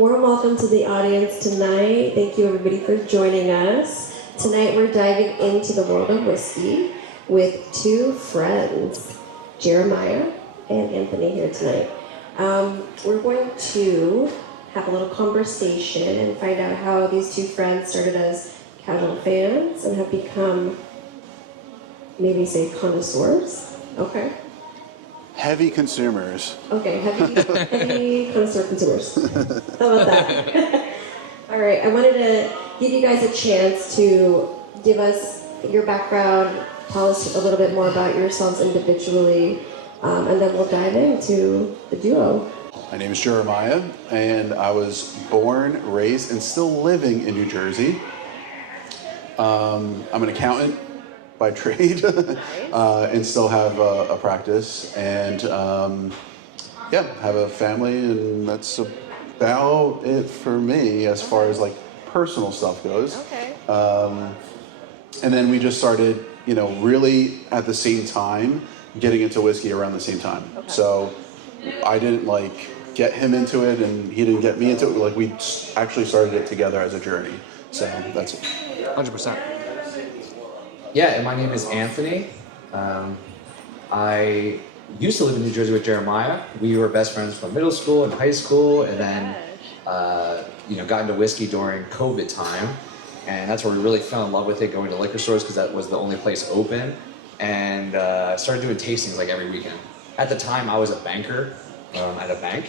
Warm welcome to the audience tonight. Thank you everybody for joining us. Tonight we're diving into the world of whiskey with two friends, Jeremiah and Anthony here tonight. We're going to have a little conversation and find out how these two friends started as casual fans and have become, maybe say, connoisseurs. Okay. Heavy consumers. Okay, heavy connoisseur consumers. How about that? All right, I wanted to give you guys a chance to give us your background, tell us a little bit more about yourselves individually, and then we'll dive into the duo. My name is Jeremiah, and I was born, raised, and still living in New Jersey. I'm an accountant by trade, and still have a practice, and yeah, have a family, and that's about it for me as far as like personal stuff goes. Okay. And then we just started, really at the same time, getting into whiskey around the same time. Okay. So I didn't get him into it, and he didn't get me into it. We actually started it together as a journey. So that's it. 100%. Yeah, and my name is Anthony. I used to live in New Jersey with Jeremiah. We were best friends from middle school and high school, and then got into whiskey during COVID time, and that's where we really fell in love with it, going to liquor stores because that was the only place open, and started doing tastings like every weekend. At the time, I was a banker at a bank,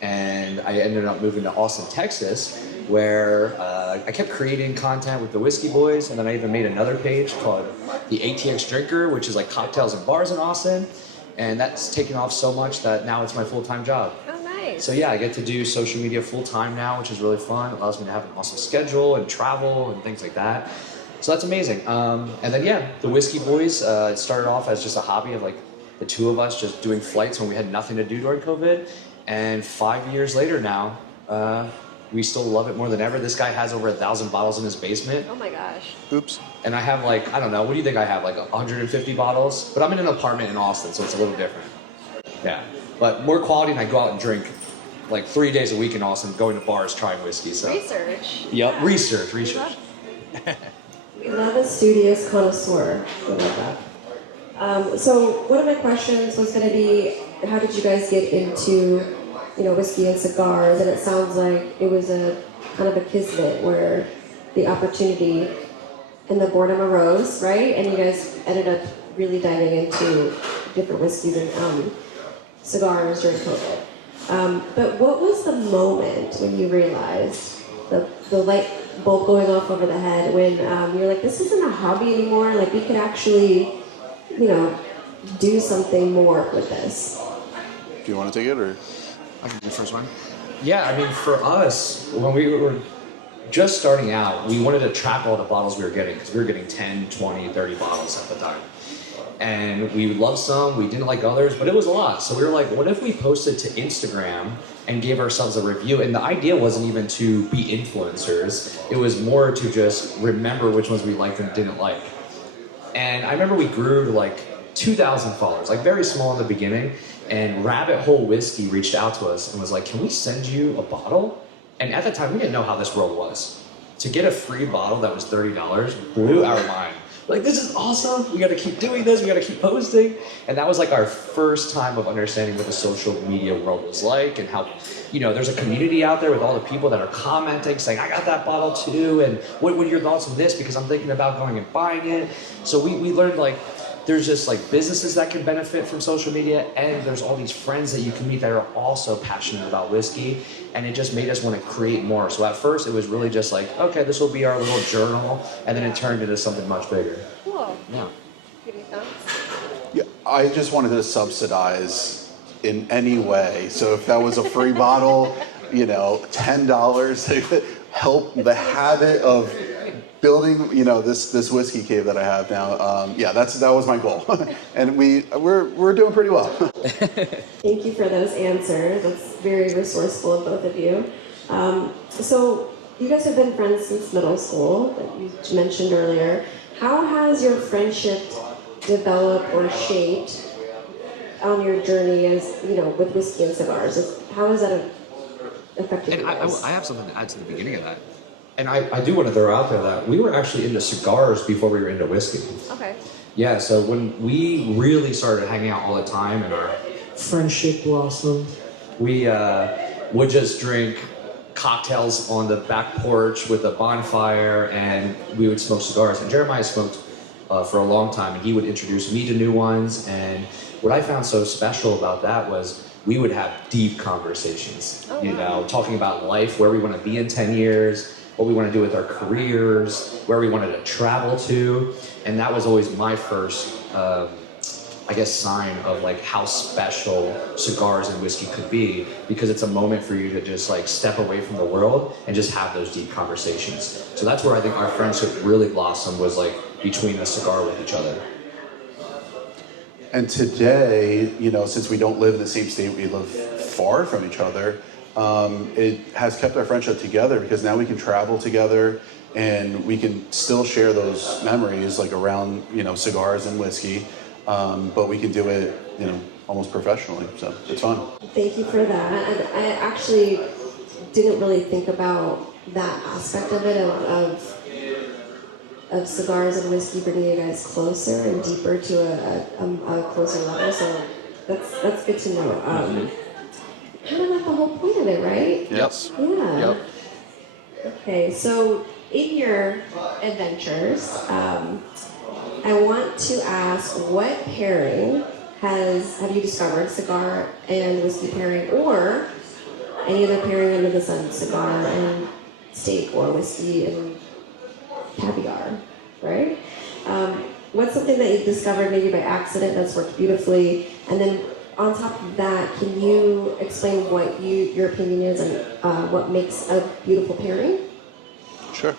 and I ended up moving to Austin, Texas, where I kept creating content with the Whisky Boys, and then I even made another page called the ATX Drinker, which is like cocktails and bars in Austin, and that's taken off so much that now it's my full-time job. Oh, nice. So yeah, I get to do social media full-time now, which is really fun. It allows me to have an awesome schedule and travel and things like that. So that's amazing. And then yeah, the Whisky Boys, it started off as just a hobby of the two of us just doing flights when we had nothing to do during COVID. And 5 years later now, we still love it more than ever. This guy has over 1,000 bottles in his basement. Oh my gosh. Oops. And I have I don't know, what do you think I have? 150 bottles? But I'm in an apartment in Austin, so it's a little different. Yeah. But more quality, and I go out and drink 3 days a week in Austin, going to bars, trying whiskey. So. Research. Yep, Yeah. research. We love a studious connoisseur. We love that. So one of my questions was going to be, how did you guys get into whiskey and cigars? And it sounds like it was a kind of a kismet where the opportunity and the boredom arose, right? And you guys ended up really diving into different whiskeys and cigars during COVID. But what was the moment when you realized the light bulb going off over the head when you're like, this isn't a hobby anymore, we could actually, do something more with this? Do you want to take it, or? I can do the first one. Yeah, I mean, for us, when we were just starting out, we wanted to track all the bottles we were getting, because we were getting 10, 20, 30 bottles at the time. And we loved some, we didn't like others, but it was a lot. So we were like, what if we posted to Instagram and gave ourselves a review? And the idea wasn't even to be influencers. It was more to just remember which ones we liked and didn't like. And I remember we grew to 2,000 followers, very small in the beginning. And Rabbit Hole Whiskey reached out to us and was like, can we send you a bottle? And at the time, we didn't know how this world was. To get a free bottle that was $30 blew our mind. This is awesome. We got to keep doing this. We got to keep posting. And that was our first time of understanding what the social media world was like, and how, there's a community out there with all the people that are commenting, saying, I got that bottle too. And what are your thoughts on this? Because I'm thinking about going and buying it. So we learned there's just businesses that can benefit from social media, and there's all these friends that you can meet that are also passionate about whiskey, and it just made us want to create more. So at first it was really just okay, this will be our little journal, and then it turned into something much bigger. Cool. Yeah. Give me thoughts? Yeah, I just wanted to subsidize in any way. So if that was a free bottle, $10 to help the habit of building, this whiskey cave that I have now. That was my goal, and we're doing pretty well. Thank you for those answers. That's very resourceful of both of you. So you guys have been friends since middle school, that you mentioned earlier. How has your friendship developed or shaped on your journey as with whiskey and cigars? How has that affected And you guys? I have something to add to the beginning of that. And I do want to throw out there that we were actually into cigars before we were into whiskey. Okay. Yeah, so when we really started hanging out all the time and our friendship blossomed, we would just drink cocktails on the back porch with a bonfire, and we would smoke cigars. And Jeremiah smoked for a long time, and he would introduce me to new ones. And what I found so special about that was we would have deep conversations, you know, talking about life, where we want to be in 10 years, what we want to do with our careers, where we wanted to travel to. And that was always my first, I guess, sign of like how special cigars and whiskey could be, because it's a moment for you to just like step away from the world and just have those deep conversations. So that's where I think our friendship really blossomed, was like between a cigar with each other. And today, you know, since we don't live in the same state, we live far from each other, it has kept our friendship together, because now we can travel together and we can still share those memories like around, you know, cigars and whiskey, but we can do it, you know, almost professionally. So it's fun. Thank you for that. And I actually didn't really think about that aspect of it, of cigars and whiskey bringing you guys closer and deeper to a closer level. So that's good to know. Kind of like the whole point of it, right? Yes. Yeah. Yep. Okay, so in your adventures, I want to ask, what pairing have you discovered, cigar and whiskey pairing, or any other pairing under the sun, cigar and steak, or whiskey and caviar, right? What's something that you've discovered maybe by accident that's worked beautifully? And then on top of that, can you explain what your opinion is and what makes a beautiful pairing? Sure.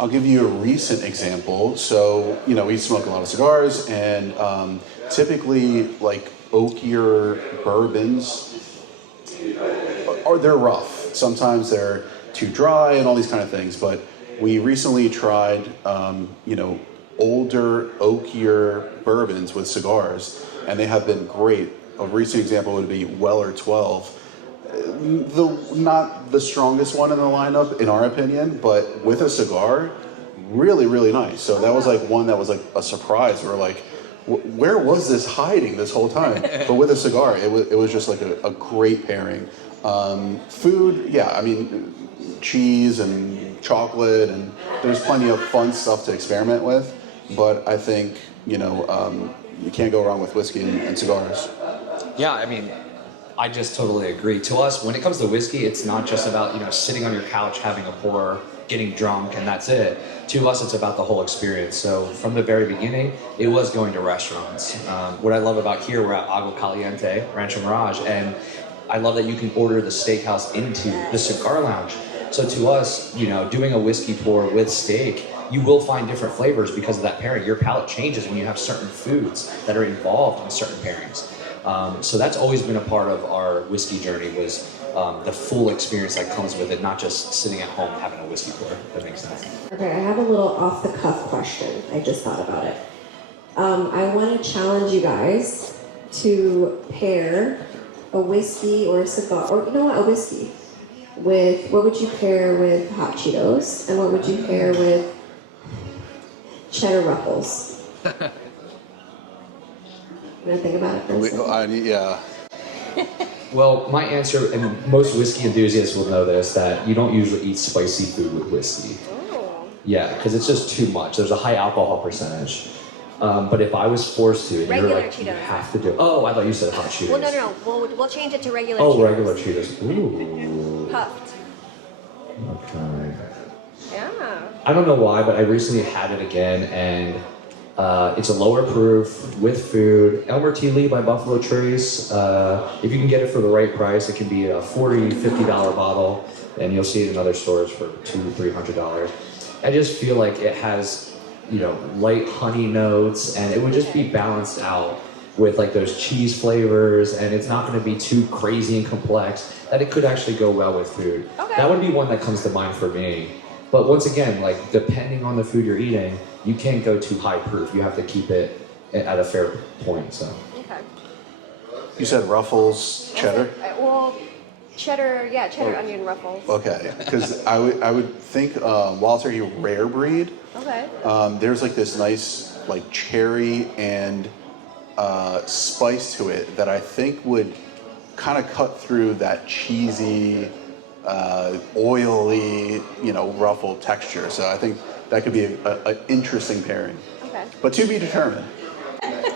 I'll give you a recent example. So, you know, we smoke a lot of cigars, and typically, like, oakier bourbons, they're rough. Sometimes they're too dry and all these kind of things. But we recently tried, you know, older, oakier bourbons with cigars, and they have been great. A recent example would be Weller 12. Not the strongest one in the lineup, in our opinion, but with a cigar, really, really nice. So that was like one that was like a surprise. We were like, where was this hiding this whole time? But with a cigar, it was just like a great pairing. Food, yeah, I mean, cheese and chocolate, and there's plenty of fun stuff to experiment with. But I think, you know, you can't go wrong with whiskey and cigars. Yeah, I mean, I just totally agree. To us, when it comes to whiskey, it's not just about, you know, sitting on your couch, having a pour, getting drunk, and that's it. To us, it's about the whole experience. So from the very beginning, it was going to restaurants. What I love about here, we're at Agua Caliente Rancho Mirage, and I love that you can order the steakhouse into the cigar lounge. So to us, you know, doing a whiskey pour with steak, you will find different flavors because of that pairing. Your palate changes when you have certain foods that are involved in certain pairings. So that's always been a part of our whiskey journey, was the full experience that comes with it, not just sitting at home having a whiskey pour. If that makes sense. Okay, I have a little off-the-cuff question. I just thought about it. I want to challenge you guys to pair a whiskey or a cigar, or you know what, a whiskey, with, what would you pair with hot Cheetos, and what would you pair with cheddar ruffles? You gonna think about it for a second? Yeah. Well, my answer, and most whiskey enthusiasts will know this, that you don't usually eat spicy food with whiskey. Oh. Yeah, because it's just too much. There's a high alcohol percentage. But if I was forced to, and you're Regular like, you Cheetos. have to do. Oh, I thought you said hot Cheetos. Well, no. We'll change it to regular Oh, Cheetos. regular Cheetos. Ooh. Puffed. Okay. Yeah. I don't know why, but I recently had it again, and it's a lower proof with food. Elmer T. Lee by Buffalo Trace. If you can get it for the right price, it can be a $40, $50 bottle, and you'll see it in other stores for $200, $300. I just feel like it has, you know, light honey notes, and it would just be balanced out with like those cheese flavors, and it's not going to be too crazy and complex, that it could actually go well with food. Okay. That would be one that comes to mind for me. But once again, like, depending on the food you're eating, you can't go too high proof. You have to keep it at a fair point. So. Okay. You said Ruffles cheddar? Well, Cheddar, yeah, cheddar onion ruffles. Okay, because I would think Walter, you rare breed. Okay. There's like this nice like cherry and spice to it that I think would kind of cut through that cheesy, oily, ruffled texture. So I think that could be an interesting pairing. Okay. But to be determined.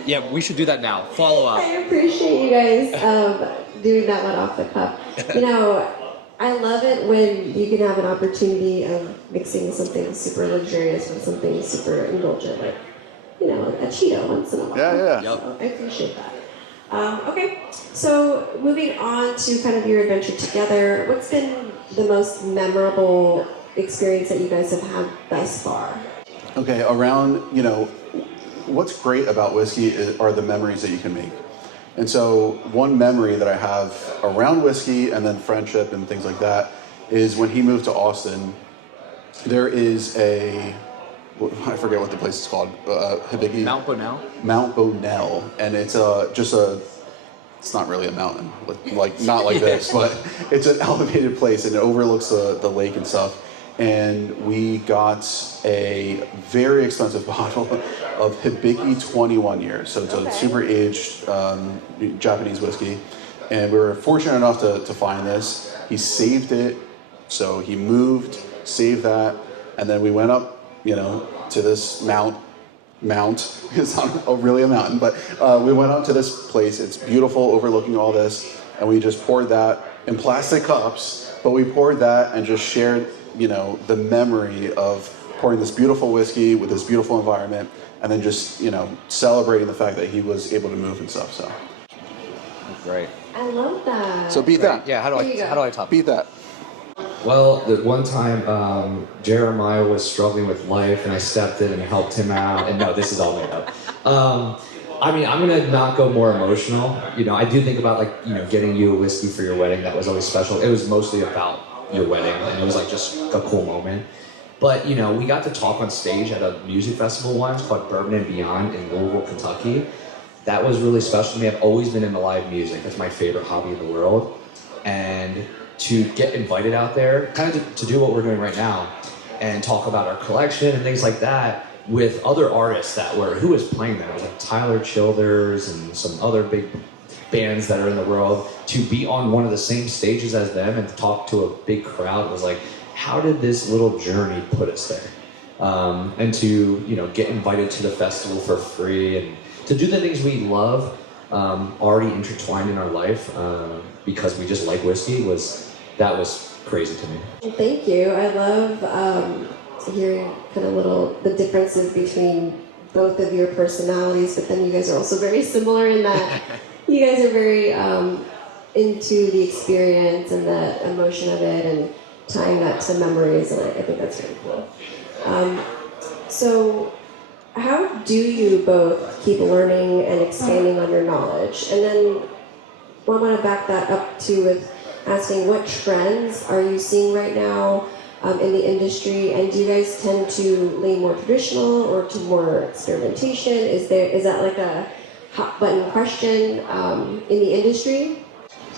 Yeah, we should do that now. Follow up. I appreciate you guys doing that one off the cuff. I love it when you can have an opportunity of mixing something super luxurious with something super indulgent, like, a Cheeto once in a while. Yeah. Yep. So I appreciate that. Okay, so moving on to kind of your adventure together, what's been the most memorable experience that you guys have had thus far? Okay, around, what's great about whiskey are the memories that you can make. And so one memory that I have around whiskey and then friendship and things like that is when he moved to Austin, there is I forget what the place is called, Hibiki. Mount Bonnell. Mount Bonnell, and it's it's not really a mountain, like not like this, but it's an elevated place and it overlooks the lake and stuff. And we got a very expensive bottle of Hibiki 21 years. So it's a super aged Japanese whiskey. And we were fortunate enough to find this. He saved it. So he moved, saved that. And then we went up, to this mount. It's not really a mountain, but we went up to this place. It's beautiful, overlooking all this. And we just poured that in plastic cups. But we poured that and just shared the memory of pouring this beautiful whiskey with this beautiful environment, and then just, celebrating the fact that he was able to move and stuff. So Great. I love that. So beat that. Yeah, how do I top? Beat that. Well, the one time Jeremiah was struggling with life, and I stepped in and helped him out. And no, this is all made up. I'm gonna not go more emotional. I do think about getting you a whiskey for your wedding. That was always special. It was mostly about your wedding, and it was just a cool moment. But we got to talk on stage at a music festival once called Bourbon and Beyond in Louisville, Kentucky. That was really special to me. I've always been into live music. That's my favorite hobby in the world. And to get invited out there, kind of to do what we're doing right now, and talk about our collection and things like that with other artists who was playing there. It was like Tyler Childers and some other big bands that are in the world. To be on one of the same stages as them and talk to a big crowd was like, how did this little journey put us there? And to get invited to the festival for free and to do the things we love, already intertwined in our life because we just like whiskey was crazy to me. Well, thank you. I love hearing kind of the differences between both of your personalities, but then you guys are also very similar in that you guys are very into the experience and the emotion of it and tying that to memories, and I think that's really cool. So how do you both keep learning and expanding on your knowledge? And then I want to back that up too with asking what trends are you seeing right now in the industry, and do you guys tend to lean more traditional or to more experimentation? Is that like a hot button question in the industry?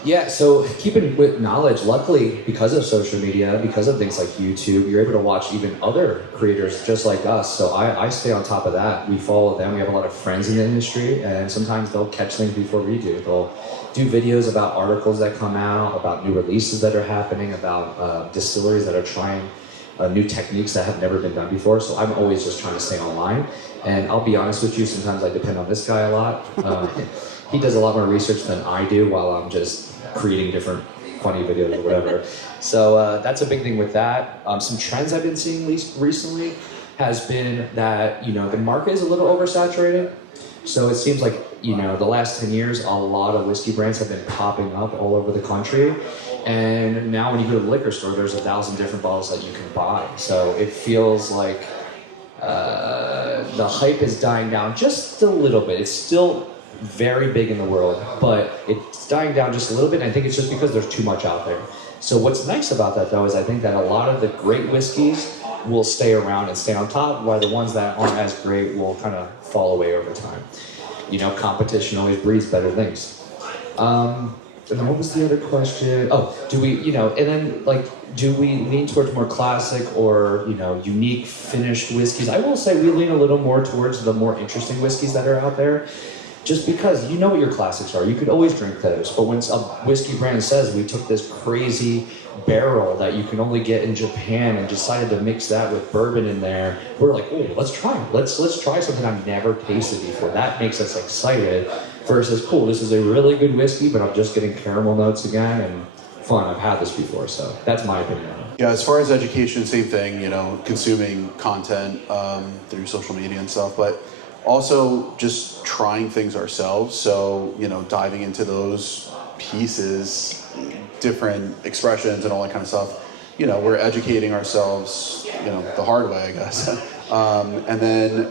Yeah, so keeping with knowledge, luckily because of social media, because of things like YouTube, you're able to watch even other creators just like us. So I stay on top of that. We follow them. We have a lot of friends in the industry, and sometimes they'll catch things before we do. They'll do videos about articles that come out, about new releases that are happening, about distilleries that are trying new techniques that have never been done before. So I'm always just trying to stay online. And I'll be honest with you, sometimes I depend on this guy a lot. He does a lot more research than I do while I'm just creating different funny videos or whatever. So that's a big thing with that. Some trends I've been seeing recently has been that, the market is a little oversaturated. So it seems like, the last 10 years, a lot of whiskey brands have been popping up all over the country. And now when you go to the liquor store, there's 1,000 different bottles that you can buy. So it feels like the hype is dying down just a little bit. It's still very big in the world, but it's dying down just a little bit, and I think it's just because there's too much out there. So what's nice about that, though, is I think that a lot of the great whiskeys will stay around and stay on top, while the ones that aren't as great will kind of fall away over time. Competition always breeds better things. And then what was the other question? Oh, do we, and then like, do we lean towards more classic or, unique finished whiskeys? I will say we lean a little more towards the more interesting whiskeys that are out there. Just because you know what your classics are. You could always drink those. But when a whiskey brand says we took this crazy barrel that you can only get in Japan and decided to mix that with bourbon in there, we're like, oh, let's try it. Let's try something I've never tasted before. That makes us excited versus, cool, this is a really good whiskey, but I'm just getting caramel notes again and fun. I've had this before, so that's my opinion. Yeah, as far as education, same thing, consuming content through social media and stuff, but also just trying things ourselves. So, diving into those pieces, different expressions and all that kind of stuff. We're educating ourselves, the hard way, I guess. And then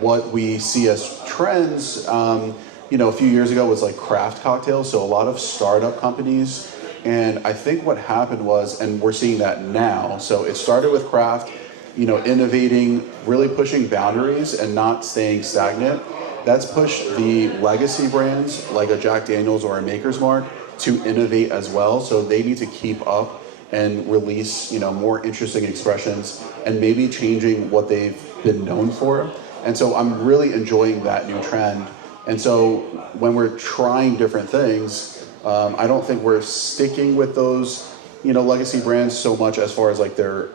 what we see as trends, a few years ago was like craft cocktails. So a lot of startup companies. And I think what happened was, and we're seeing that now, so it started with craft, innovating, really pushing boundaries and not staying stagnant. That's pushed the legacy brands like a Jack Daniel's or a Maker's Mark to innovate as well. So they need to keep up and release, more interesting expressions and maybe changing what they've been known for. And so I'm really enjoying that new trend. And so when we're trying different things, I don't think we're sticking with those, legacy brands so much as far as like their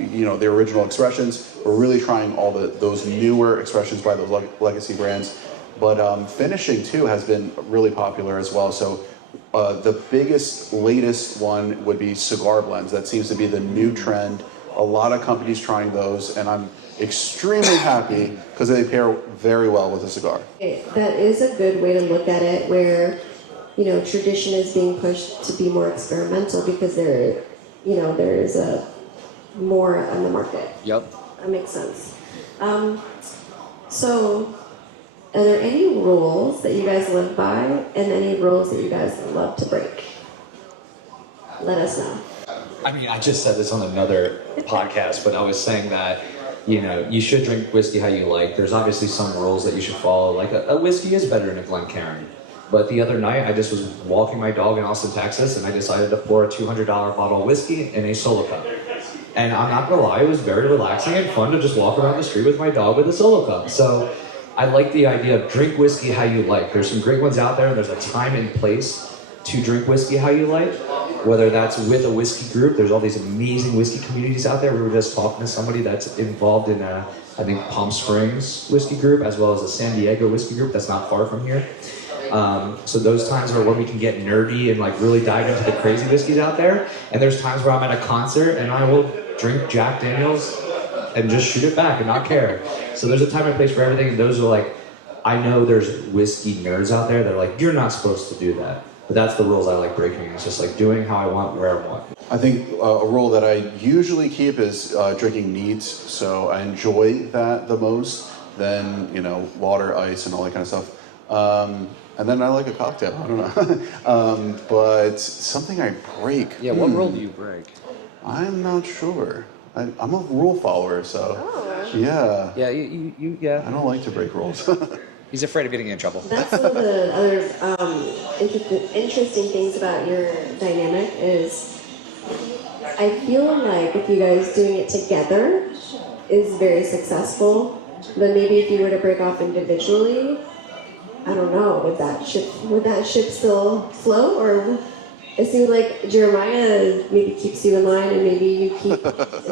original expressions. We're really trying all those newer expressions by those legacy brands. But finishing too has been really popular as well. So the biggest, latest one would be cigar blends. That seems to be the new trend. A lot of companies trying those, and I'm extremely happy because they pair very well with a cigar. That is a good way to look at it, where tradition is being pushed to be more experimental because there is a more on the market. Yep. That makes sense. So, are there any rules that you guys live by, and any rules that you guys love to break? Let us know. I mean, I just said this on another podcast, but I was saying that, you should drink whiskey how you like. There's obviously some rules that you should follow. Like a whiskey is better than a Glencairn. But the other night, I just was walking my dog in Austin, Texas, and I decided to pour a $200 bottle of whiskey in a solo cup. And I'm not gonna lie, it was very relaxing and fun to just walk around the street with my dog with a solo cup. So I like the idea of drink whiskey how you like. There's some great ones out there, and there's a time and place to drink whiskey how you like. Whether that's with a whiskey group, there's all these amazing whiskey communities out there. We were just talking to somebody that's involved in I think Palm Springs whiskey group, as well as a San Diego whiskey group that's not far from here. So those times are when we can get nerdy and like really dive into the crazy whiskeys out there. And there's times where I'm at a concert and I will drink Jack Daniel's and just shoot it back and not care. So there's a time and place for everything. And those are like, I know there's whiskey nerds out there that are like, you're not supposed to do that. But that's the rules I like breaking. It's just like doing how I want, where I want. I think a rule that I usually keep is drinking neat. So I enjoy that the most than, water, ice, and all that kind of stuff. And then I like a cocktail. I don't know. But something I break. Yeah, what rule do you break? I'm not sure. I'm a rule follower, so yeah. Yeah, you yeah. I don't like to break rules. He's afraid of getting in trouble. That's one of the other interesting things about your dynamic is I feel like if you guys doing it together is very successful, but maybe if you were to break off individually, I don't know, would that ship still float? Or it seems like Jeremiah maybe keeps you in line, and maybe you keep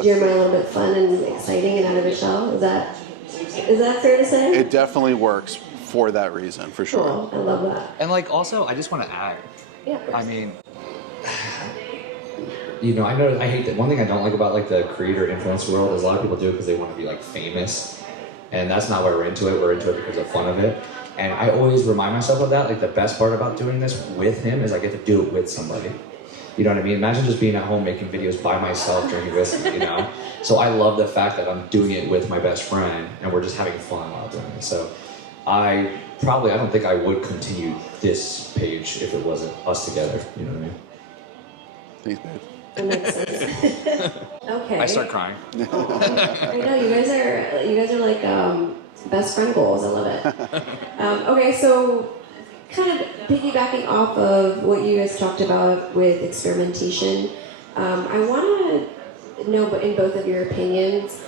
Jeremiah a little bit fun and exciting and out of his shell. Is that fair to say? It definitely works for that reason, for sure. Cool. I love that. And like also, I just want to add. Yeah. I mean, I hate that. One thing I don't like about like the creator influencer world is a lot of people do it because they want to be like famous, and that's not why we're into it. We're into it because of fun of it. And I always remind myself of that. Like the best part about doing this with him is I get to do it with somebody. You know what I mean? Imagine just being at home making videos by myself drinking whiskey, So I love the fact that I'm doing it with my best friend and we're just having fun while doing it. So I don't think I would continue this page if it wasn't us together. You know what I mean? Thanks, babe. That makes sense. Okay. I start crying. I know you guys are like best friend goals. I love it. Okay, so kind of piggybacking off of what you guys talked about with experimentation, I want to know, in both of your opinions,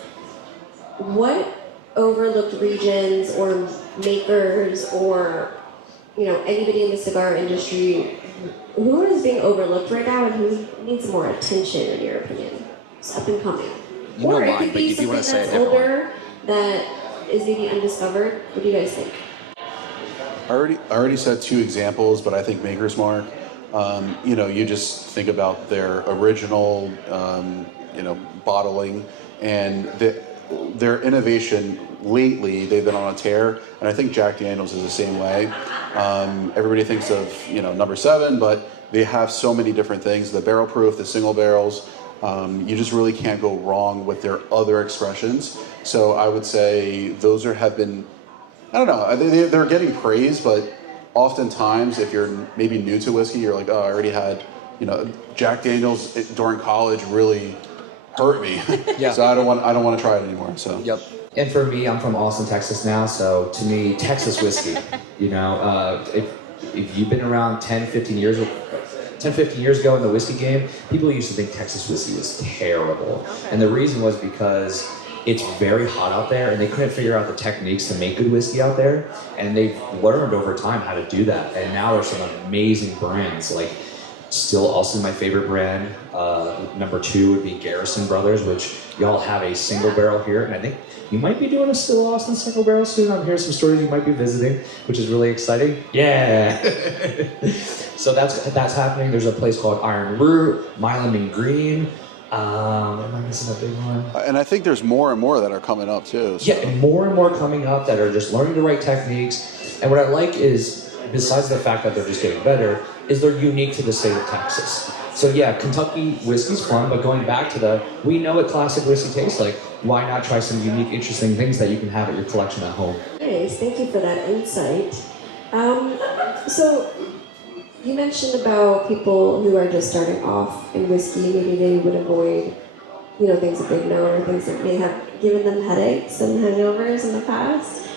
what overlooked regions or makers or anybody in the cigar industry, who is being overlooked right now and who needs more attention in your opinion? It's up and coming. You know or it mine, could but be if you want to something say that's a different older that is maybe undiscovered. What do you guys think? I already said 2 examples, but I think Maker's Mark, you just think about their original, bottling and their innovation lately. They've been on a tear, and I think Jack Daniel's is the same way. Everybody thinks of number 7, but they have so many different things. The barrel proof, the single barrels. You just really can't go wrong with their other expressions. So I would say those have been. I don't know. They're getting praise, but oftentimes, if you're maybe new to whiskey, you're like, oh, I already had, Jack Daniel's during college really hurt me. Yeah. So I don't want to try it anymore. So. Yep. And for me, I'm from Austin, Texas now, so to me, Texas whiskey, if you've been around 10, 15 years ago in the whiskey game, people used to think Texas whiskey was terrible. And the reason was because it's very hot out there, and they couldn't figure out the techniques to make good whiskey out there, and they've learned over time how to do that. And now there's some amazing brands, like still also my favorite brand. Number 2 would be Garrison Brothers, which y'all have a single barrel here, and I think you might be doing a still Austin single barrel soon. I'm hearing some stories you might be visiting, which is really exciting. Yeah. So that's happening. There's a place called Iron Root, Milam and Green. Am I missing a big one? And I think there's more and more that are coming up too. So. Yeah, and more coming up that are just learning the right techniques. And what I like is, besides the fact that they're just getting better, is they're unique to the state of Texas. So yeah, Kentucky whiskey's fun, but going back to we know what classic whiskey tastes like. Why not try some unique, interesting things that you can have at your collection at home? Nice, thank you for that insight. So you mentioned about people who are just starting off in whiskey, maybe they would avoid, things that they've known or things that may have given them headaches and hangovers in the past.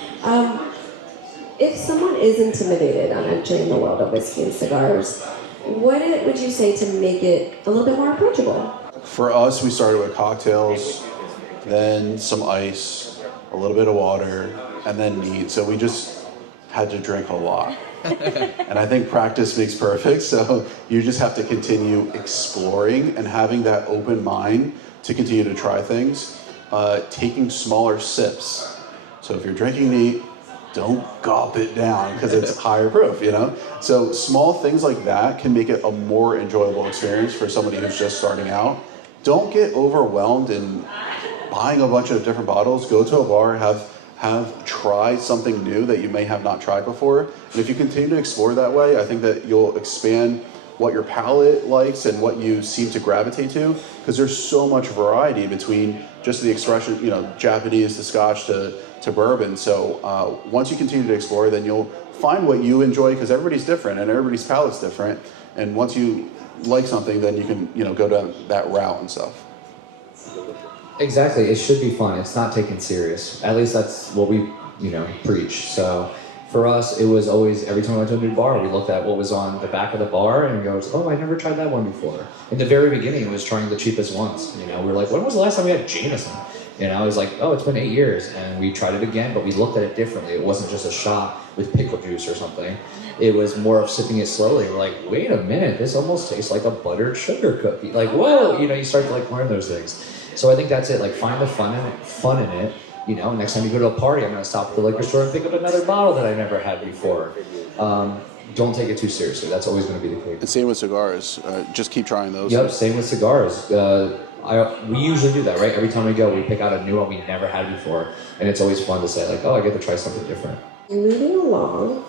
If someone is intimidated on entering the world of whiskey and cigars, what would you say to make it a little bit more approachable? For us, we started with cocktails, then some ice, a little bit of water, and then meat. So we just had to drink a lot. And I think practice makes perfect. So you just have to continue exploring and having that open mind to continue to try things, taking smaller sips. So if you're drinking neat, don't gulp it down because it's higher proof, So small things like that can make it a more enjoyable experience for somebody who's just starting out. Don't get overwhelmed in buying a bunch of different bottles. Go to a bar, have tried something new that you may have not tried before. And if you continue to explore that way, I think that you'll expand what your palate likes and what you seem to gravitate to, because there's so much variety between just the expression, Japanese to Scotch to bourbon. So once you continue to explore, then you'll find what you enjoy, because everybody's different and everybody's palate's different. And once you like something, then you can, go down that route and stuff. Exactly. It should be fun. It's not taken serious. At least that's what we, preach. So for us, it was always, every time we went to a new bar, we looked at what was on the back of the bar and goes, oh, I never tried that one before. In the very beginning, it was trying the cheapest ones. We were like, when was the last time we had Jameson? It was like, oh, it's been 8 years. And we tried it again, but we looked at it differently. It wasn't just a shot with pickle juice or something. It was more of sipping it slowly. We're like, wait a minute, this almost tastes like a buttered sugar cookie. Like, whoa, you start to learn those things. So I think that's it. Find the fun in it. Next time you go to a party, I'm going to stop at the liquor store and pick up another bottle that I never had before. Don't take it too seriously. That's always going to be the case. And same with cigars. Just keep trying those. Yep, same with cigars. We usually do that, right? Every time we go, we pick out a new one we never had before. And it's always fun to say, I get to try something different. Moving along,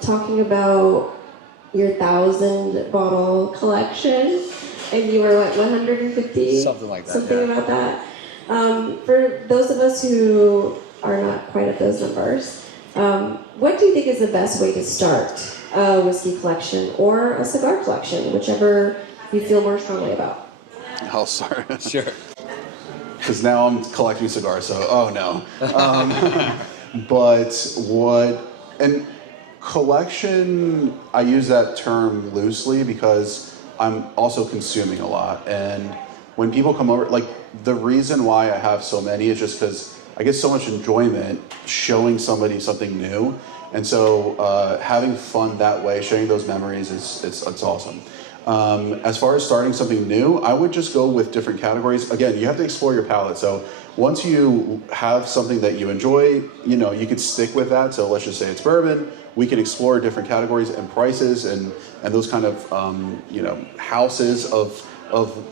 talking about your 1,000 bottle collection, and you were 150? Something like that. Something about that. For those of us who are not quite at those numbers, what do you think is the best way to start a whiskey collection or a cigar collection, whichever you feel more strongly about? I'll start. Sure. Because now I'm collecting cigars, so oh no. But what, and Collection, I use that term loosely because I'm also consuming a lot. And when people come over, like the reason why I have so many is just because I get so much enjoyment showing somebody something new. And so having fun that way, sharing those memories, it's awesome. As far as starting something new, I would just go with different categories. Again, you have to explore your palate. So once you have something that you enjoy, you know, you could stick with that. So let's just say it's bourbon. We can explore different categories and prices and those kind of you know, houses of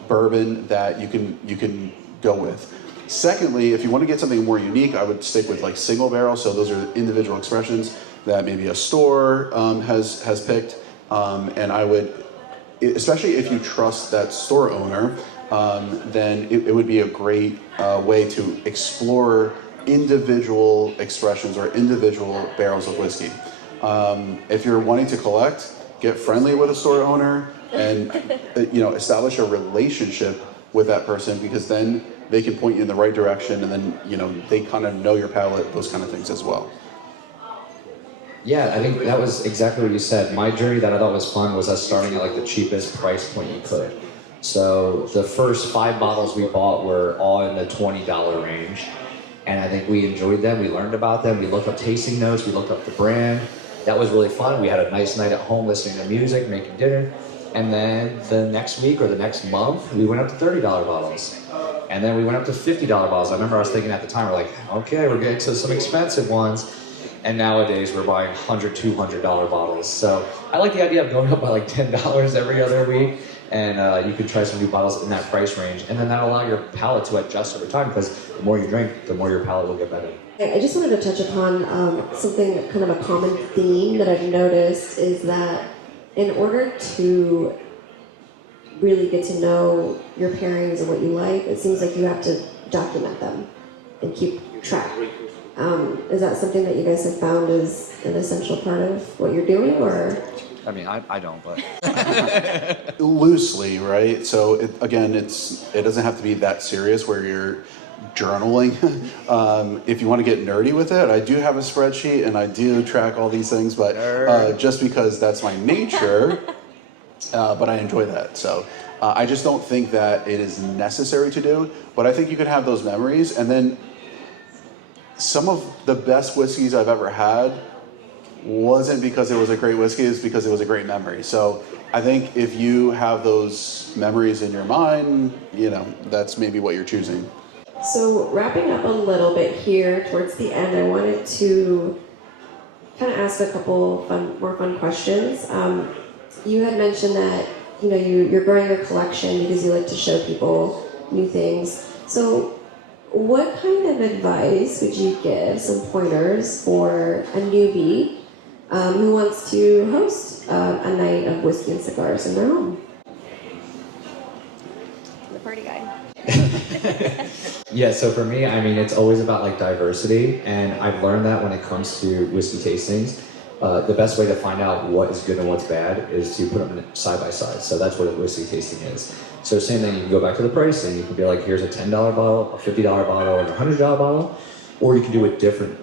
bourbon that you can go with. Secondly, if you want to get something more unique, I would stick with like single barrel. So those are individual expressions that maybe a store has picked, and I would, especially if you trust that store owner, then it would be a great way to explore individual expressions or individual barrels of whiskey. If you're wanting to collect, get friendly with a store owner and you know, establish a relationship with that person, because then they can point you in the right direction, and then you know, they kind of know your palate, those kind of things as well. Yeah, I think that was exactly what you said. My journey that I thought was fun was us starting at like the cheapest price point you could. So the first 5 bottles we bought were all in the $20 range. And I think we enjoyed them, we learned about them, we looked up tasting notes, we looked up the brand. That was really fun. We had a nice night at home listening to music, making dinner. And then the next week or the next month, we went up to $30 bottles. And then we went up to $50 bottles. I remember I was thinking at the time, we're like, okay, we're getting to some expensive ones. And nowadays we're buying $100, $200 bottles. So I like the idea of going up by like $10 every other week. And you can try some new bottles in that price range. And then that'll allow your palate to adjust over time, because the more you drink, the more your palate will get better. I just wanted to touch upon something, kind of a common theme that I've noticed is that in order to really get to know your pairings and what you like, it seems like you have to document them and keep track. Is that something that you guys have found is an essential part of what you're doing, or? I mean, I don't, but... Loosely, right? So it doesn't have to be that serious where you're journaling. If you want to get nerdy with it, I do have a spreadsheet and I do track all these things, but just because that's my nature, but I enjoy that. So I just don't think that it is necessary to do, but I think you can have those memories. And then some of the best whiskeys I've ever had wasn't because it was a great whiskey, it's because it was a great memory. So I think if you have those memories in your mind, you know, that's maybe what you're choosing. So wrapping up a little bit here towards the end, I wanted to kind of ask a couple more fun questions. You had mentioned that, you know, you're growing your collection because you like to show people new things. So what kind of advice would you give, some pointers for a newbie who wants to host a night of whiskey and cigars in their home? The party guy. Yeah, so for me, I mean, it's always about like diversity, and I've learned that when it comes to whiskey tastings, the best way to find out what is good and what's bad is to put them side by side. So that's what a whiskey tasting is. So same thing, you can go back to the pricing. You can be like, here's a $10 bottle, a $50 bottle, and a $100 bottle, or you can do it different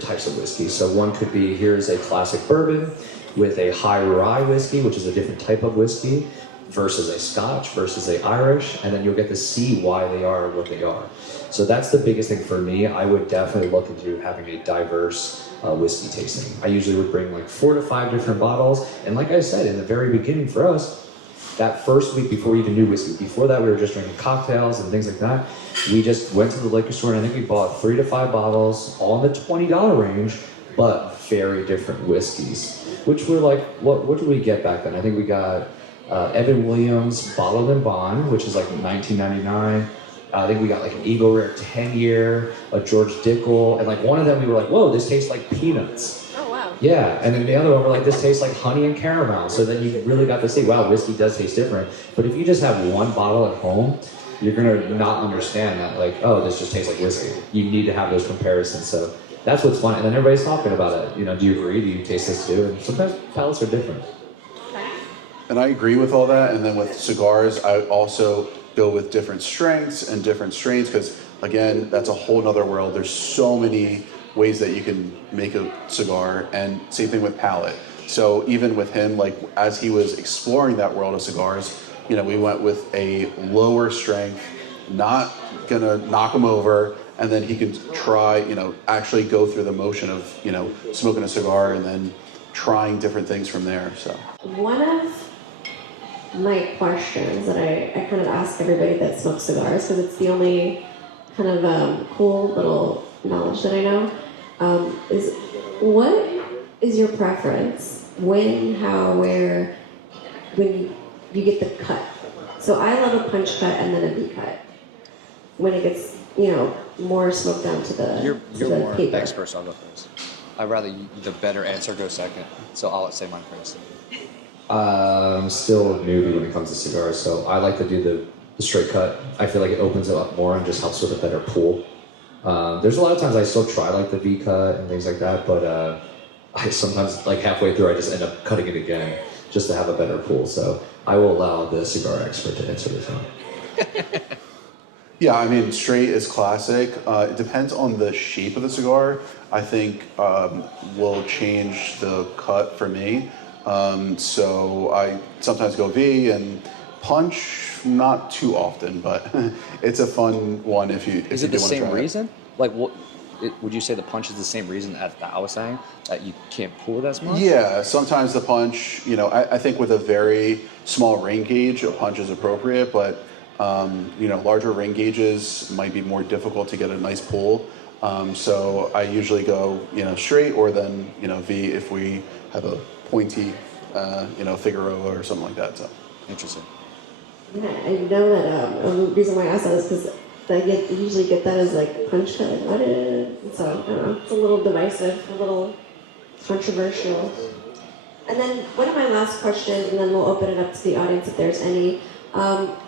types of whiskey. So one could be, here's a classic bourbon with a high rye whiskey, which is a different type of whiskey, versus a Scotch, versus a Irish, and then you'll get to see why they are what they are. So that's the biggest thing for me. I would definitely look into having a diverse whiskey tasting. I usually would bring like 4 to 5 different bottles, and like I said, in the very beginning for us, that first week before we even knew whiskey, before that we were just drinking cocktails and things like that, we just went to the liquor store, and I think we bought 3 to 5 bottles, all in the $20 range, but very different whiskeys, which were like, what did we get back then? I think we got Evan Williams Bottled and Bond, which is like $19.99. I think we got like an Eagle Rare 10-year, a George Dickel, and like one of them we were like, whoa, this tastes like peanuts. Oh, wow. Yeah, and then the other one we're like, this tastes like honey and caramel. So then you really got to see, wow, whiskey does taste different. But if you just have one bottle at home, you're gonna not understand that, like, oh, this just tastes like whiskey. You need to have those comparisons. So that's what's fun. And then everybody's talking about it. You know, do you agree? Do you taste this too? And sometimes palates are different. And I agree with all that. And then with cigars, I also go with different strengths and different strains, because again, that's a whole nother world. There's so many ways that you can make a cigar, and same thing with palate. So even with him, like as he was exploring that world of cigars, you know, we went with a lower strength, not gonna knock him over, and then he can try, you know, actually go through the motion of, you know, smoking a cigar and then trying different things from there. So One of my questions that I kind of ask everybody that smokes cigars, because it's the only kind of cool little knowledge that I know, is what is your preference? When, how, where, when you get the cut? So I love a punch cut and then a V cut. When it gets, you know, more smoked down to the You're more paper. expert, so I'll go first. I'd rather the better answer go second, so I'll say mine first. I'm still a newbie when it comes to cigars, so I like to do the straight cut. I feel like it opens it up more and just helps with a better pull. There's a lot of times I still try like the V cut and things like that, but I sometimes, like halfway through, I just end up cutting it again just to have a better pull. So I will allow the cigar expert to answer this one. yeah, I mean, straight is classic. It depends on the shape of the cigar. I think will change the cut for me. So I sometimes go V, and punch not too often, but it's a fun one if you. Is if it you the do wanna same try it. reason? Like, what would you say the punch is the same reason as that I was saying, that you can't pull it as much? Yeah, sometimes the punch, you know, I think with a very small ring gauge, a punch is appropriate, but, you know, larger ring gauges might be more difficult to get a nice pull. So I usually go, you know, straight, or then, you know, V if we have a pointy, you know, Figueroa or something like that. So Interesting. Yeah, I know that the reason why I asked that is because I usually get that as like punch cut. Like, what is? So I don't know. It's a little divisive, a little controversial. And then one of my last questions, and then we'll open it up to the audience if there's any.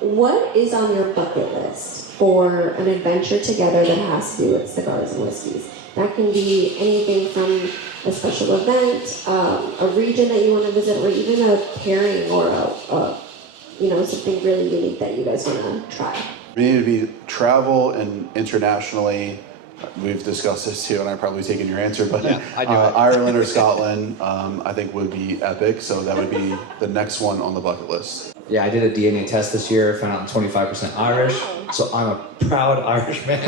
What is on your bucket list for an adventure together that has to do with cigars and whiskeys? That can be anything from a special event, a region that you want to visit, or even a pairing or a you know, something really unique that you guys want to try. for me, it'd be travel and internationally. We've discussed this too, and I've probably taken your answer, but Yeah, I do. Ireland or Scotland, I think would be epic. So that would be the next one on the bucket list. Yeah, I did a DNA test this year, found out I'm 25% Irish, so I'm a proud Irish man.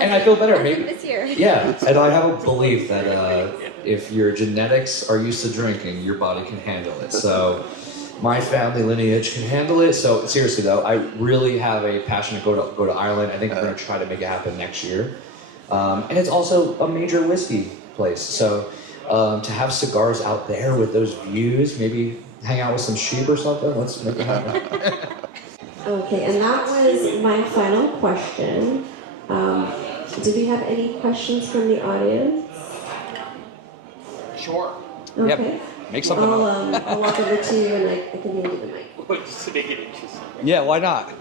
And I feel better. Maybe This year. Yeah, and I have a belief that if your genetics are used to drinking, your body can handle it. So my family lineage can handle it. So seriously though, I really have a passion to go to Ireland. I think I'm going to try to make it happen next year. And it's also a major whiskey place. So to have cigars out there with those views, maybe hang out with some sheep or something. Let's make it happen. Okay, and that was my final question. Do we have any questions from the audience? Sure. Okay. Yep. Make something up. I'll walk over to you and I can hand you the mic. Just to make it interesting. Yeah, why not?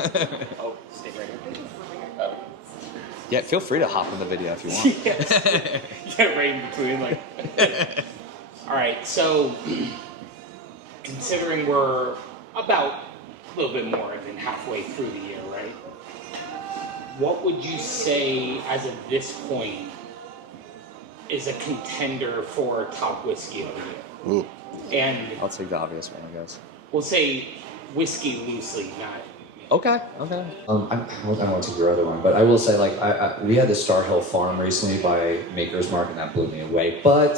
Oh, stay right here. Yeah, feel free to hop in the video if you want. Yes. Get right in between, like. All right, so considering we're about a little bit more than halfway through the year, right? What would you say, as of this point, is a contender for top whiskey of the year? Ooh. And I'll take the obvious one, I guess. we'll say whiskey loosely, not. Okay. I don't want to take your other one, but I will say, like, we had the Star Hill Farm recently by Maker's Mark, and that blew me away. But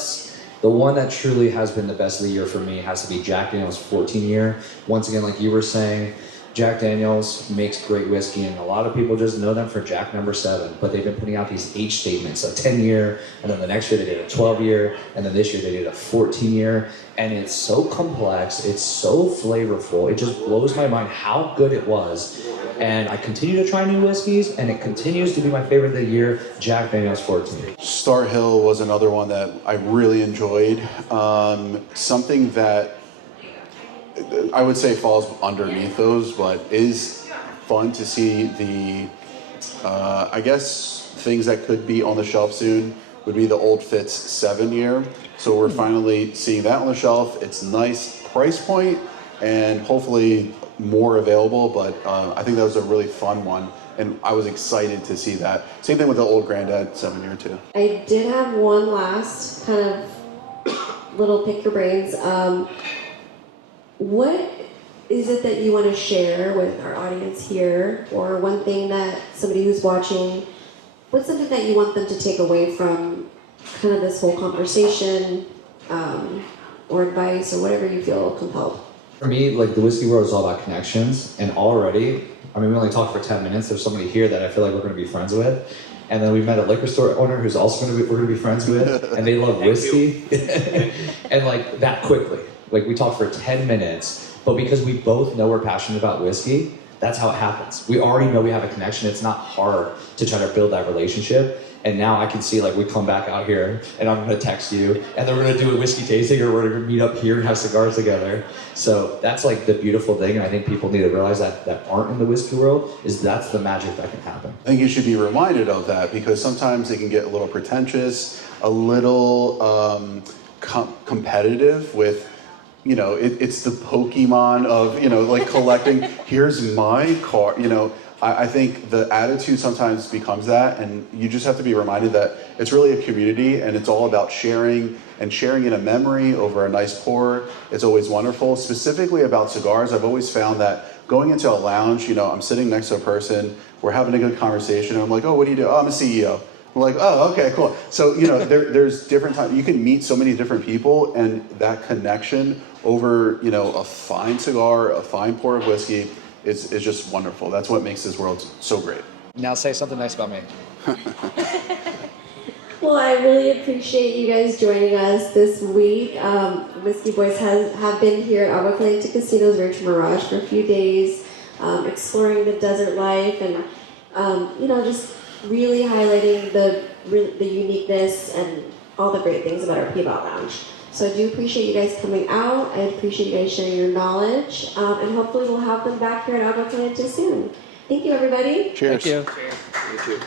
the one that truly has been the best of the year for me has to be Jack Daniel's 14 year. Once again, like you were saying, Jack Daniel's makes great whiskey, and a lot of people just know them for Jack Number 7, but they've been putting out these age statements, a 10 year, and then the next year they did a 12 year, and then this year they did a 14 year, and it's so complex, it's so flavorful, it just blows my mind how good it was. And I continue to try new whiskeys, and it continues to be my favorite of the year, Jack Daniel's 14. Star Hill was another one that I really enjoyed. Something that I would say falls underneath those, but is fun to see the, I guess, things that could be on the shelf soon would be the Old Fitz 7 year. So we're finally seeing that on the shelf. It's nice price point, and hopefully more available, but I think that was a really fun one, and I was excited to see that. Same thing with the Old Grandad 7-year too. I did have one last kind of little pick your brains. What is it that you want to share with our audience here, or one thing that somebody who's watching, what's something that you want them to take away from kind of this whole conversation, or advice, or whatever you feel compelled? For me, like the whiskey world is all about connections, and already, I mean, we only talked for 10 minutes. There's somebody here that I feel like we're going to be friends with, and then we met a liquor store owner who's also we're going to be friends with, and they love whiskey, and like that quickly. Like we talked for 10 minutes, but because we both know we're passionate about whiskey, that's how it happens. We already know we have a connection. It's not hard to try to build that relationship. And now I can see, like, we come back out here and I'm going to text you and then we're going to do a whiskey tasting, or we're going to meet up here and have cigars together. So that's like the beautiful thing. And I think people need to realize that aren't in the whiskey world, is that's the magic that can happen. I think you should be reminded of that, because sometimes it can get a little pretentious, a little competitive with, you know, it's the Pokemon of, you know, like collecting, here's my card, you know. I think the attitude sometimes becomes that, and you just have to be reminded that it's really a community, and it's all about sharing, and sharing in a memory over a nice pour. It's always wonderful. Specifically about cigars, I've always found that going into a lounge, you know, I'm sitting next to a person, we're having a good conversation, and I'm like, oh, what do you do? Oh, I'm a CEO. I'm like, oh, okay, cool. So, you know, there's different times, you can meet so many different people, and that connection over, you know, a fine cigar, a fine pour of whiskey, is just wonderful. That's what makes this world so great. Now say something nice about me. Well, I really appreciate you guys joining us this week. Whisky Boys have been here at Agua Caliente Rancho Mirage for a few days, exploring the desert life, and you know, just really highlighting the uniqueness and all the great things about our Pívat Lounge. So I do appreciate you guys coming out. I appreciate you guys sharing your knowledge, and hopefully we'll have them back here at Agua Caliente soon. Thank you, everybody. Cheers. Thank you. Thank you.